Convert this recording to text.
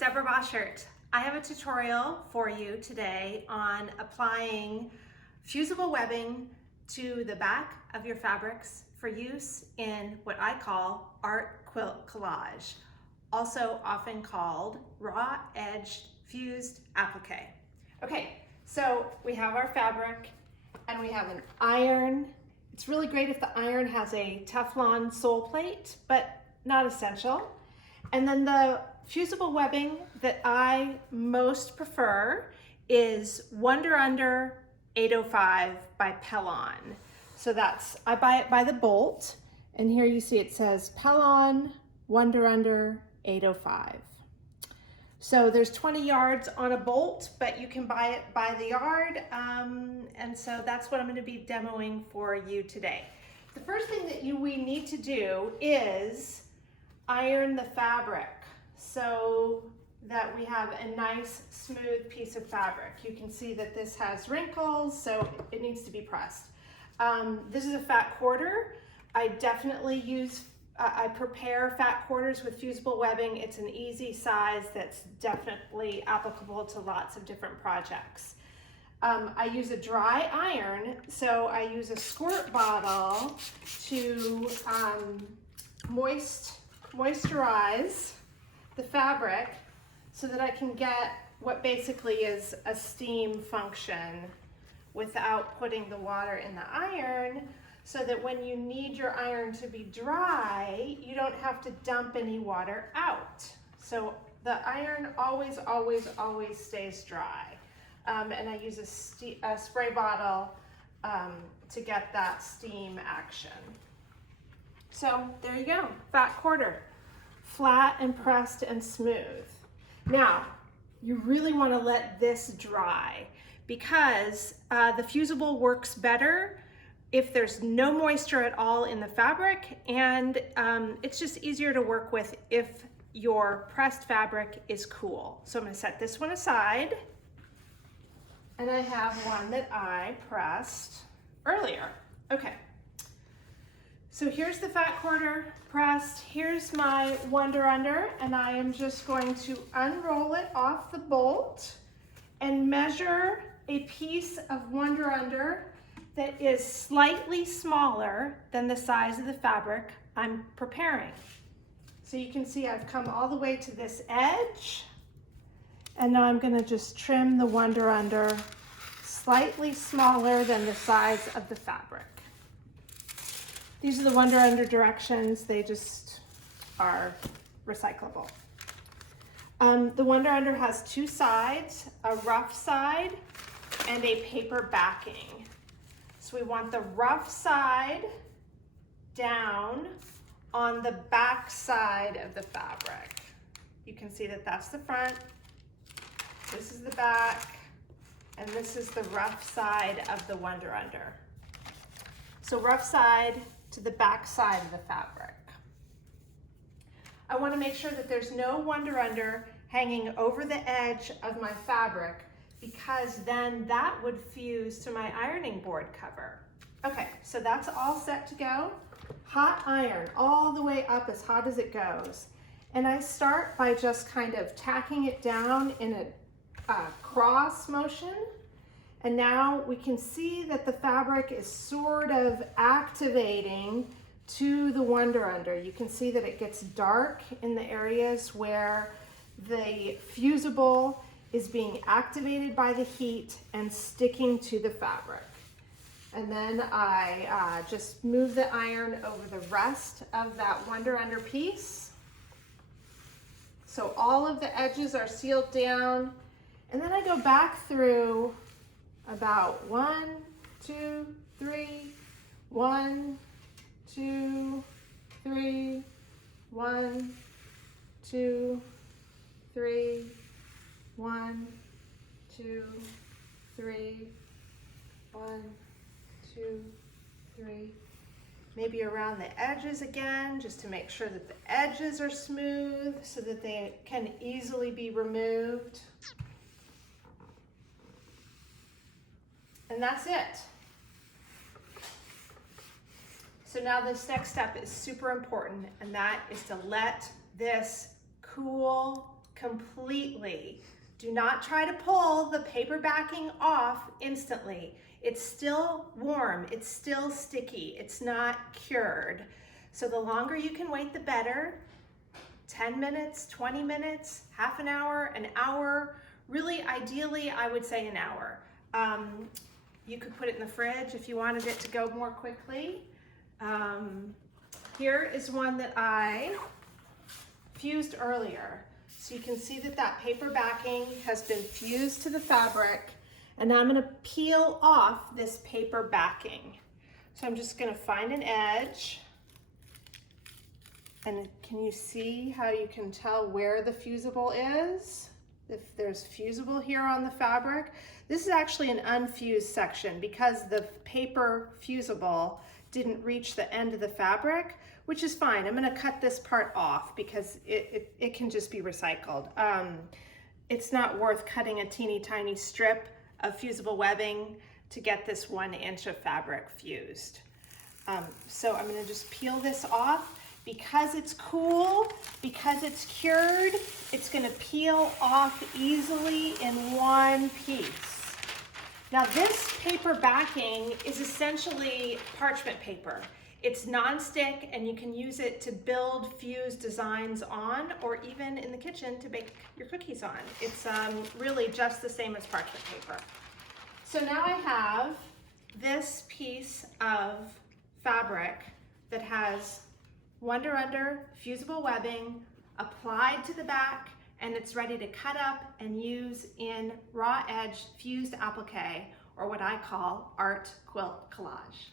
Deborah Boschert. I have a tutorial for you today on applying fusible webbing to the back of your fabrics for use in what I call Art Quilt Collage, also often called raw edged fused applique. Okay, so we have our fabric and we have an iron. It's really great if the iron has a Teflon sole plate, but not essential. And then the fusible webbing that I most prefer is Wonder Under 805 by Pellon. So I buy it by the bolt, and here you see it says Pellon Wonder Under 805. So there's 20 yards on a bolt, but you can buy it by the yard, and so that's what I'm going to be demoing for you today. The first thing that we need to do is iron the fabric so that we have a nice smooth piece of fabric. You can see that this has wrinkles, so it needs to be pressed. This is a fat quarter. I definitely I prepare fat quarters with fusible webbing. It's an easy size that's definitely applicable to lots of different projects. I use a dry iron, so I use a squirt bottle to moisturize the fabric so that I can get what basically is a steam function without putting the water in the iron, so that when you need your iron to be dry, you don't have to dump any water out. So the iron always stays dry. And I use a spray bottle to get that steam action. So there you go, fat quarter, flat and pressed and smooth. Now, you really want to let this dry because the fusible works better if there's no moisture at all in the fabric, and it's just easier to work with if your pressed fabric is cool. So I'm going to set this one aside, and I have one that I pressed earlier. Okay. So here's the fat quarter pressed. Here's my Wonder Under, and I am just going to unroll it off the bolt and measure a piece of Wonder Under that is slightly smaller than the size of the fabric I'm preparing. So you can see I've come all the way to this edge, and now I'm going to just trim the Wonder Under slightly smaller than the size of the fabric. These are the Wonder Under directions. They just are recyclable. The Wonder Under has two sides, a rough side and a paper backing. So we want the rough side down on the back side of the fabric. You can see that that's the front, this is the back, and this is the rough side of the Wonder Under. So rough side to the back side of the fabric. I want to make sure that there's no Wonder Under hanging over the edge of my fabric, because then that would fuse to my ironing board cover. Okay, so that's all set to go. Hot iron all the way up, as hot as it goes. And I start by just kind of tacking it down in a cross motion. And now we can see that the fabric is sort of activating to the Wonder Under. You can see that it gets dark in the areas where the fusible is being activated by the heat and sticking to the fabric. And then I just move the iron over the rest of that Wonder Under piece. So all of the edges are sealed down. And then I go back through about 1, 2, 3, 1, 2, 3, 1, 2, 3, 1, 2, 3, 1, 2, 3. Maybe around the edges again, just to make sure that the edges are smooth so that they can easily be removed. And that's it. So now this next step is super important, and that is to let this cool completely. Do not try to pull the paper backing off instantly. It's still warm, it's still sticky, it's not cured. So the longer you can wait, the better. 10 minutes, 20 minutes, half an hour. Really, ideally, I would say an hour. You could put it in the fridge if you wanted it to go more quickly. Here is one that I fused earlier. So you can see that that paper backing has been fused to the fabric, and now I'm going to peel off this paper backing. So I'm just going to find an edge, and can you see how you can tell where the fusible is? If there's fusible here on the fabric. This is actually an unfused section because the paper fusible didn't reach the end of the fabric, which is fine. I'm gonna cut this part off because it can just be recycled. It's not worth cutting a teeny tiny strip of fusible webbing to get this 1 inch of fabric fused. So I'm gonna just peel this off. Because it's cool, because it's cured, it's gonna peel off easily in one piece. Now this paper backing is essentially parchment paper. It's non-stick and you can use it to build fused designs on, or even in the kitchen to bake your cookies on. It's really just the same as parchment paper. So now I have this piece of fabric that has Wonder Under fusible webbing applied to the back, and it's ready to cut up and use in raw edge fused applique, or what I call Art Quilt Collage.